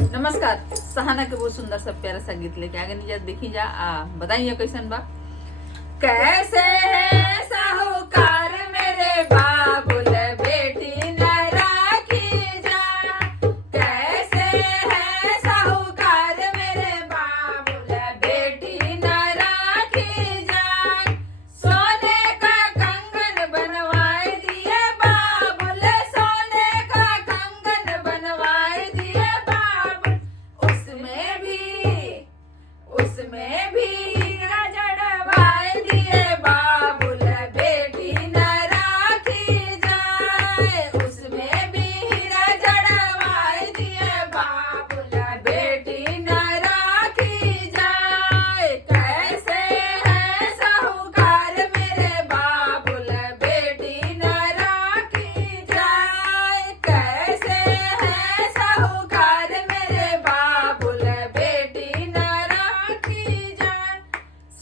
नमस्कार। सहाना के बहुत सुंदर सा प्यारा सा गीत लेके आगे नीचे देखी जा बताइए कैसन बा। कैसे है साहूकार मेरे बाबुल बेटी न राखी जा, कैसे है साहूकार मेरे बाबुल बेटी न राखी जा। सोने का कंगन बनवाए दिए बाबुल, सोने का कंगन बनवाए दिए बाबुल, उसमें भी हीरा जड़वाए दिए बाबुल बेटी न राखी जाए, उसमें भी हीरा जड़वाए दिए बाबुल बेटी न राखी जाए। कैसे है साहूकार मेरे बाबुल बेटी न राखी जाए, कैसे है साहूकार मेरे बाबुल बेटी न राखी जाए।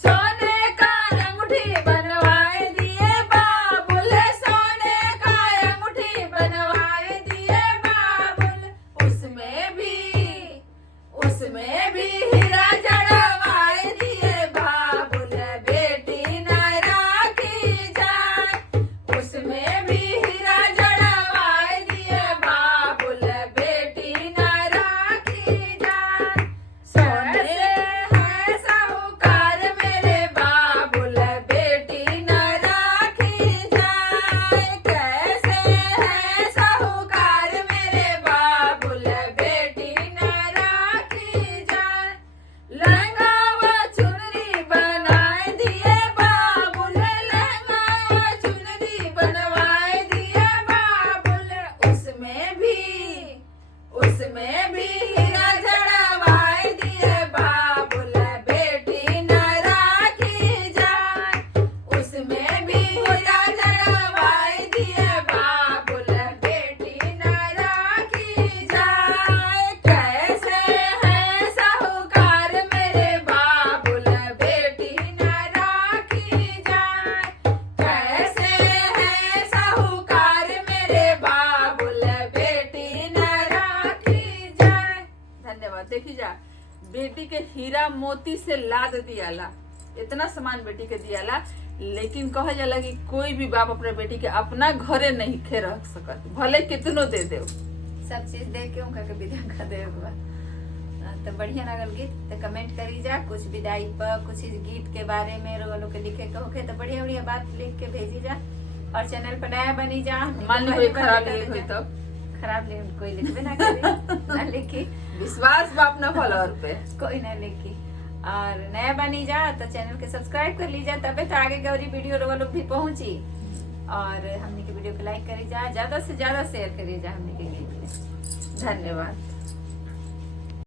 सोने का अंगूठी बनवाए दिए बाबुल, सोने का अंगूठी बनवाए दिए बाबुल, उसमें भी हीरा जड़वाए दिए बाबुल बेटी न राखी जाए, उसमें भी हीरा जड़वाए दिए बाबुल बेटी न राखी जाए। सोने है साहूकार मेरे बाबुल बेटी न राखी जाए, कैसे है साहूकार मेरे बाबुल बेटी न राखी जाए। लहंगा व चुनरी बनाए दिए बाबुल, लहंगा व चुनरी बनवाए दिए बाबुल, उसमें भी हीरा जड़वाए दिए बाबुल बेटी न राखी जाए, उसमें भी हीरा जड़वाए दिए बाबुल बेटी न राखी जाए। कैसे है साहूकार मेरे बाबुल बेटी न राखी जाए, कैसे है साहूकार मेरे बाबुल बेटी न राखी जाए। धन्यवाद। देखी जा, बेटी के हीरा मोती से लाद दियाला, इतना सामान बेटी के दियाला, लेकिन कहा जाला कि कोई भी बाप अपने बेटी के अपना घरे नहीं खे रख सकत, भले कितनो दे दे। सब चीज दे के उनका के विदा कर दे। तो बढ़िया लगल गीत तो कमेंट करी जा, कुछ विदाई पर कुछ इस गीत के बारे में लोग के लिखे के होके तो बढ़िया बढ़िया बात लिख के भेजी जा, और चैनल पर नया बनी जा। मान ली कोई खराब लिख हुई तो खराब लिख कोई लिखबे ना करे ना लिखी, विश्वास बाप न फॉलोअर पे कोई ना लिखी। और नया बनी जा तो चैनल के सब्सक्राइब कर लीजिए, तबे तो आगे गौरी वीडियो लोग भी पहुंची। और हमने के वीडियो को लाइक करी जा, ज्यादा से ज्यादा शेयर करी जा हमने के गीत में। धन्यवाद।